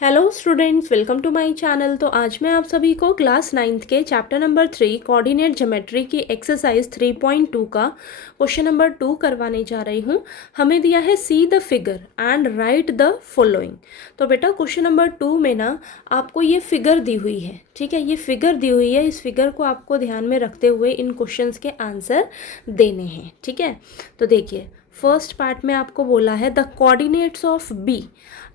Hello students, welcome to my channel. तो आज मैं आप सभी को क्लास 9th के चैप्टर नंबर 3 कोऑर्डिनेट ज्योमेट्री की एक्सरसाइज 3.2 का क्वेश्चन नंबर 2 करवाने जा रही हूँ। हमें दिया है see the figure and right the following. तो बेटा क्वेश्चन नंबर 2 में ना आपको ये फिगर दी हुई है, ठीक है। ये फिगर दी हुई है, इस फिगर को आपको ध्यान में रखते हुए इन क्वेश्चंस के आंसर देने हैं, ठीक है। तो देखिए फर्स्ट पार्ट में आपको बोला है द कोऑर्डिनेट्स ऑफ बी।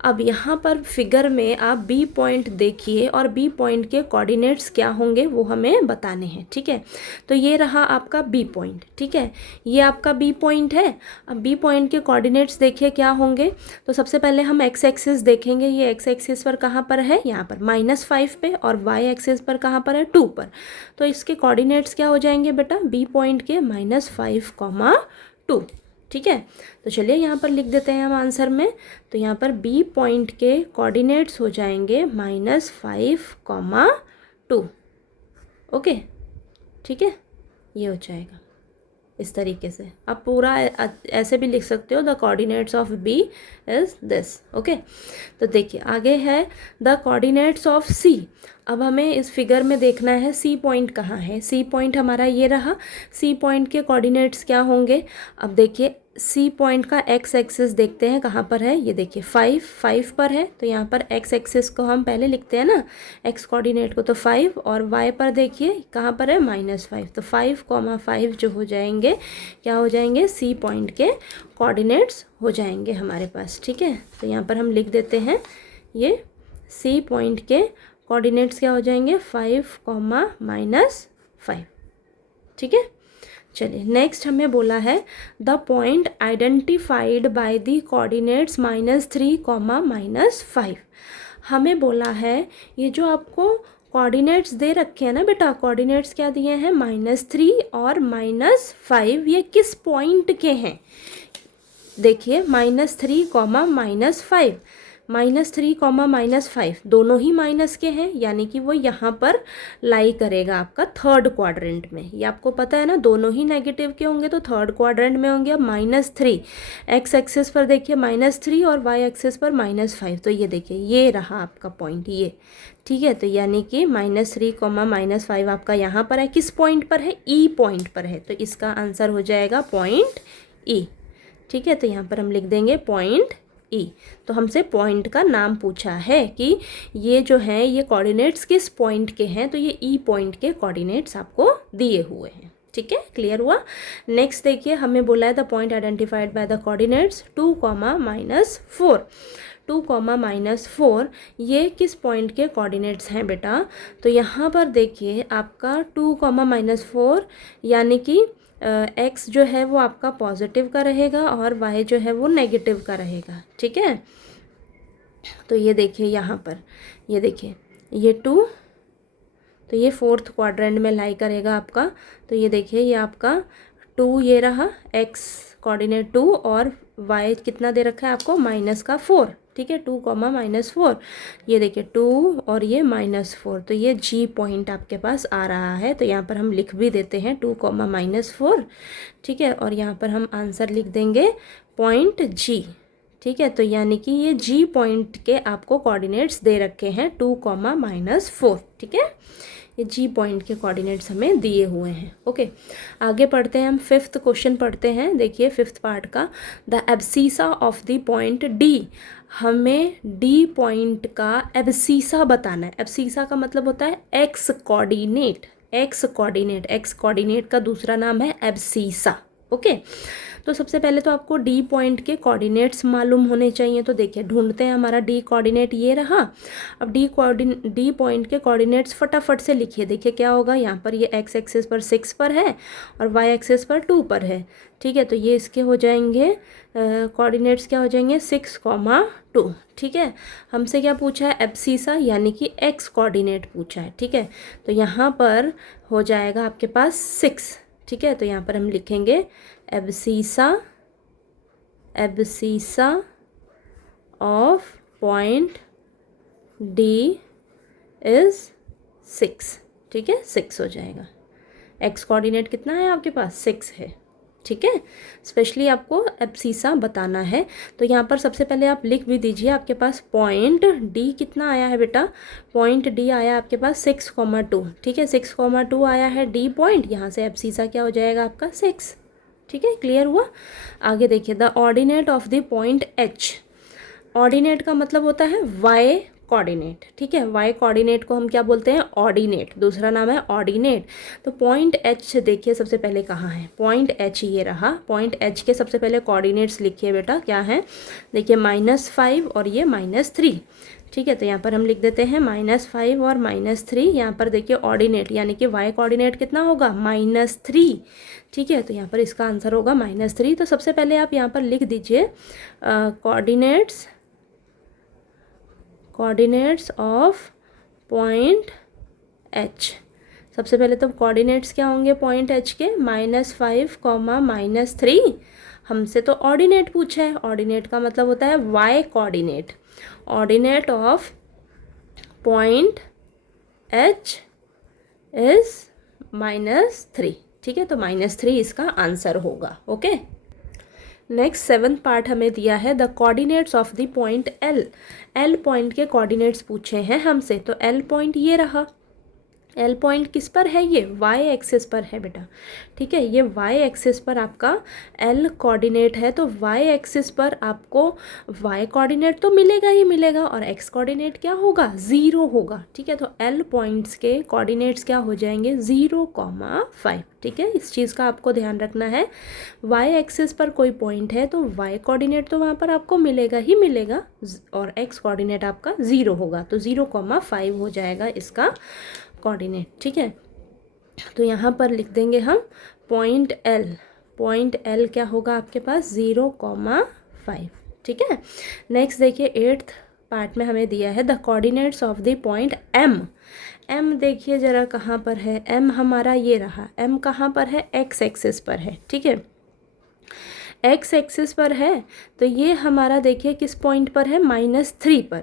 अब यहाँ पर फिगर में आप बी पॉइंट देखिए और बी पॉइंट के कोऑर्डिनेट्स क्या होंगे वो हमें बताने हैं, ठीक है। तो ये रहा आपका बी पॉइंट, ठीक है। ये आपका बी पॉइंट है। अब बी पॉइंट के कोऑर्डिनेट्स देखिए क्या होंगे। तो सबसे पहले हम एक्स एक्सिस देखेंगे। ये एक्स एक्सिस पर कहाँ पर है, यहाँ पर -5 पे, और वाई एक्सिस पर कहाँ पर है, 2 पर। तो इसके कोऑर्डिनेट्स क्या हो जाएंगे बेटा, बी पॉइंट के -5, 2, ठीक है। तो चलिए यहाँ पर लिख देते हैं हम आंसर में। तो यहाँ पर बी पॉइंट के कोऑर्डिनेट्स हो जाएंगे -5, 2। ओके, ठीक है, ये हो जाएगा इस तरीके से। आप पूरा ऐसे भी लिख सकते हो, the coordinates of B is this. Okay, तो देखिए आगे है द कोऑर्डिनेट्स ऑफ सी। अब हमें इस फिगर में देखना है सी पॉइंट कहाँ है। सी पॉइंट हमारा ये रहा। सी पॉइंट के कोऑर्डिनेट्स क्या होंगे। अब देखिए सी पॉइंट का एक्स एक्सिस देखते हैं कहाँ पर है। ये देखिए 5 पर है। तो यहाँ पर एक्स एक्सिस को हम पहले लिखते हैं ना, एक्स कोऑर्डिनेट को, तो 5, और वाई पर देखिए कहाँ पर है, -5। तो 5, 5 जो हो जाएंगे, क्या हो जाएंगे, सी पॉइंट के कोऑर्डिनेट्स हो जाएंगे हमारे पास, ठीक है। तो यहाँ पर हम लिख देते हैं ये सी पॉइंट के कोऑर्डिनेट्स क्या हो जाएंगे, 5, -5, ठीक है। चलिए नेक्स्ट हमें बोला है the point identified by the coordinates -3, -5। हमें बोला है ये जो आपको कोऑर्डिनेट्स दे रखे हैं ना बेटा, कोऑर्डिनेट्स क्या दिए हैं, -3 और -5, ये किस पॉइंट के हैं। देखिए -3, -5, -3, -5 दोनों ही माइनस के हैं, यानी कि वो यहाँ पर लाई करेगा आपका थर्ड क्वाड्रेंट में। ये आपको पता है ना, दोनों ही नेगेटिव के होंगे तो थर्ड क्वाड्रेंट में होंगे। अब -3 एक्स एक्सिस पर देखिए -3 और वाई एक्सिस पर -5। तो ये देखिए ये रहा आपका पॉइंट, ये, ठीक है। तो यानी कि -3, -5 आपका यहाँ पर है, किस पॉइंट पर है, ई पॉइंट पर है। तो इसका आंसर हो जाएगा पॉइंट ई, ठीक है। तो यहाँ पर हम लिख देंगे पॉइंट ई। तो हमसे पॉइंट का नाम पूछा है कि ये जो है ये कोऑर्डिनेट्स किस पॉइंट के हैं, तो ये ई पॉइंट के कोऑर्डिनेट्स आपको दिए हुए हैं, ठीक है। क्लियर हुआ। नेक्स्ट देखिए हमें बोला है the point identified by the coordinates 2, -4। 2, -4 ये किस पॉइंट के कोऑर्डिनेट्स हैं बेटा। तो यहाँ पर देखिए आपका 2, -4 यानी कि एक्स जो है वो आपका पॉजिटिव का रहेगा और वाई जो है वो नेगेटिव का रहेगा, ठीक है। तो ये देखिए यहाँ पर, ये देखिए ये 2, तो ये फोर्थ क्वाड्रेंट में लाई करेगा आपका। तो ये देखिए ये आपका 2 ये रहा, एक्स कोऑर्डिनेट 2 और वाई कितना दे रखा है आपको, -4, ठीक है। 2, -4, ये देखिए 2 और ये -4। तो ये जी पॉइंट आपके पास आ रहा है। तो यहाँ पर हम लिख भी देते हैं 2, -4, ठीक है। और यहाँ पर हम आंसर लिख देंगे पॉइंट जी, ठीक है। तो यानी कि ये जी पॉइंट के आपको कोऑर्डिनेट्स दे रखे हैं 2, -4, ठीक है। ये जी पॉइंट के कोऑर्डिनेट्स हमें दिए हुए हैं। ओके, आगे पढ़ते हैं हम, फिफ्थ क्वेश्चन पढ़ते हैं। देखिए फिफ्थ पार्ट का, the abscissa of the point D. हमें डी पॉइंट का एब्सीसा बताना है। एब्सीसा का मतलब होता है x coordinate. X coordinate, x coordinate का दूसरा नाम है एब्सीसा। ओके, तो सबसे पहले तो आपको डी पॉइंट के कोऑर्डिनेट्स मालूम होने चाहिए। तो देखिए ढूंढते हैं, हमारा डी कोऑर्डिनेट ये रहा। अब डी पॉइंट के कोऑर्डिनेट्स फटाफट से लिखिए। देखिए क्या होगा, यहाँ पर ये एक्स एक्सिस पर 6 पर है और वाई एक्सिस पर 2 पर है, ठीक है। तो ये इसके हो जाएंगे कोऑर्डिनेट्स, क्या हो जाएंगे, 6, 2, ठीक है। हमसे क्या पूछा है, एब्सीसा यानी कि एक्स कोऑर्डिनेट पूछा है, ठीक है। तो यहाँ पर हो जाएगा आपके पास 6, ठीक है। तो यहाँ पर हम लिखेंगे abscissa, abscissa of point D is 6, ठीक है। 6 हो जाएगा। एक्स कोऑर्डिनेट कितना है आपके पास, 6 है, ठीक है, स्पेशली आपको एब्सिसा बताना है। तो यहाँ पर सबसे पहले आप लिख भी दीजिए, आपके पास पॉइंट डी कितना आया है बेटा, पॉइंट डी आया आपके पास 6,2। ठीक है, 6,2 आया है डी पॉइंट, यहाँ से एब्सिसा क्या हो जाएगा आपका 6। ठीक है, क्लियर हुआ। आगे देखिए, the ordinate of the point H. Ordinate का मतलब होता है वाई कोऑर्डिनेट। ठीक है, वाई कोऑर्डिनेट को हम क्या बोलते हैं, ऑर्डिनेट, दूसरा नाम है ऑर्डिनेट। तो पॉइंट एच देखिए सबसे पहले कहाँ है, पॉइंट एच ये रहा। पॉइंट एच के सबसे पहले कोऑर्डिनेट्स लिखिए बेटा, क्या है, देखिए -5 और ये -3। ठीक है, तो यहाँ पर हम लिख देते हैं -5 और -3। यहाँ पर देखिए ऑर्डिनेट यानी कि वाई कोऑर्डिनेट कितना होगा, -3। ठीक है, तो यहाँ पर इसका आंसर होगा -3। तो सबसे पहले आप यहाँ पर लिख दीजिए कोऑर्डिनेट्स ऑफ पॉइंट एच। सबसे पहले तो कोऑर्डिनेट्स क्या होंगे पॉइंट एच के, -5, -3। हमसे तो ऑर्डिनेट पूछा है, ऑर्डिनेट का मतलब होता है Y coordinate. Ordinate of point H is -3। ठीक है, तो -3 इसका आंसर होगा। ओके, नेक्स्ट 7th पार्ट हमें दिया है the coordinates of the point L. L point के कोऑर्डिनेट्स पूछे हैं हमसे, तो एल पॉइंट ये रहा। एल पॉइंट किस पर है, ये वाई एक्सिस पर है बेटा। ठीक है, ये वाई एक्सिस पर आपका एल कोऑर्डिनेट है। तो वाई एक्सिस पर आपको वाई कोऑर्डिनेट तो मिलेगा ही मिलेगा, और एक्स कोऑर्डिनेट क्या होगा, 0 होगा। ठीक है, तो एल पॉइंट्स के कोऑर्डिनेट्स क्या हो जाएंगे, 0,5। ठीक है, इस चीज़ का आपको ध्यान रखना है। वाई एक्सिस पर कोई पॉइंट है तो वाई कोऑर्डिनेट तो वहाँ पर आपको मिलेगा ही मिलेगा, और एक्स कोऑर्डिनेट आपका 0 होगा। तो 0,5 हो जाएगा इसका कोऑर्डिनेट। ठीक है, तो यहाँ पर लिख देंगे हम पॉइंट एल। पॉइंट एल क्या होगा आपके पास, 0,5। ठीक है, नेक्स्ट देखिए 8th पार्ट में हमें दिया है the coordinates of the point M. M देखिए ज़रा कहाँ पर है, एम हमारा ये रहा। एम कहाँ पर है, एक्स एक्सिस पर है। ठीक है, एक्स एक्सिस पर है, तो ये हमारा देखिए किस पॉइंट पर है, -3 पर।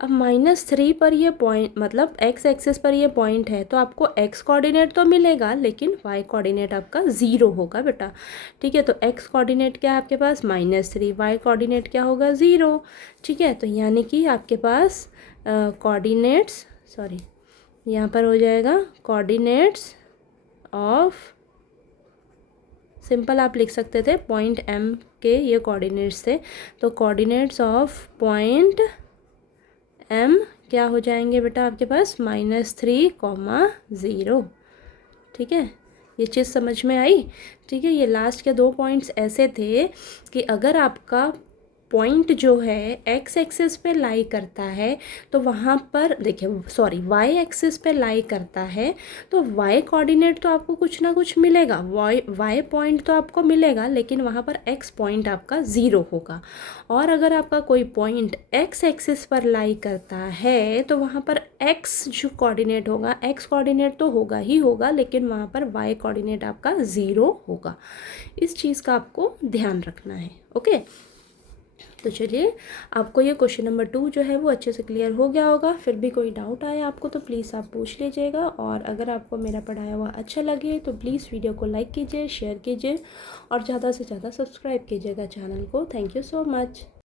अब -3 पर ये पॉइंट मतलब एक्स एक्सिस पर ये पॉइंट है, तो आपको एक्स कोऑर्डिनेट तो मिलेगा लेकिन वाई कोऑर्डिनेट आपका 0 होगा बेटा। ठीक है, तो एक्स कोऑर्डिनेट क्या है आपके पास, -3, वाई कोऑर्डिनेट क्या होगा, 0। ठीक है, तो यानी कि आपके पास कोऑर्डिनेट्स, सॉरी यहाँ पर हो जाएगा कोऑर्डिनेट्स ऑफ, सिंपल आप लिख सकते थे पॉइंट एम के ये कोऑर्डिनेट्स थे। तो कोऑर्डिनेट्स ऑफ पॉइंट एम क्या हो जाएंगे बेटा आपके पास, -3,0। ठीक है, ये चीज़ समझ में आई। ठीक है, ये लास्ट के 2 पॉइंट्स ऐसे थे कि अगर आपका पॉइंट जो है एक्स एक्सिस पे लाई करता है तो वहाँ पर देखिए, सॉरी वाई एक्सिस पे लाई करता है तो वाई कोऑर्डिनेट तो आपको कुछ ना कुछ मिलेगा, वाई पॉइंट तो आपको मिलेगा, लेकिन वहाँ पर एक्स पॉइंट आपका 0 होगा। और अगर आपका कोई पॉइंट एक्स एक्सिस पर लाई करता है तो वहाँ पर एक्स जो कोऑर्डिनेट होगा, एक्स कोऑर्डिनेट तो होगा ही होगा, लेकिन वहाँ पर वाई कोऑर्डिनेट आपका 0 होगा। इस चीज़ का आपको ध्यान रखना है। ओके, तो चलिए, आपको ये क्वेश्चन नंबर 2 जो है वो अच्छे से क्लियर हो गया होगा। फिर भी कोई डाउट आए आपको तो प्लीज़ आप पूछ लीजिएगा, और अगर आपको मेरा पढ़ाया हुआ अच्छा लगे तो प्लीज़ वीडियो को लाइक कीजिए, शेयर कीजिए और ज़्यादा से ज़्यादा सब्सक्राइब कीजिएगा चैनल को। Thank you so much.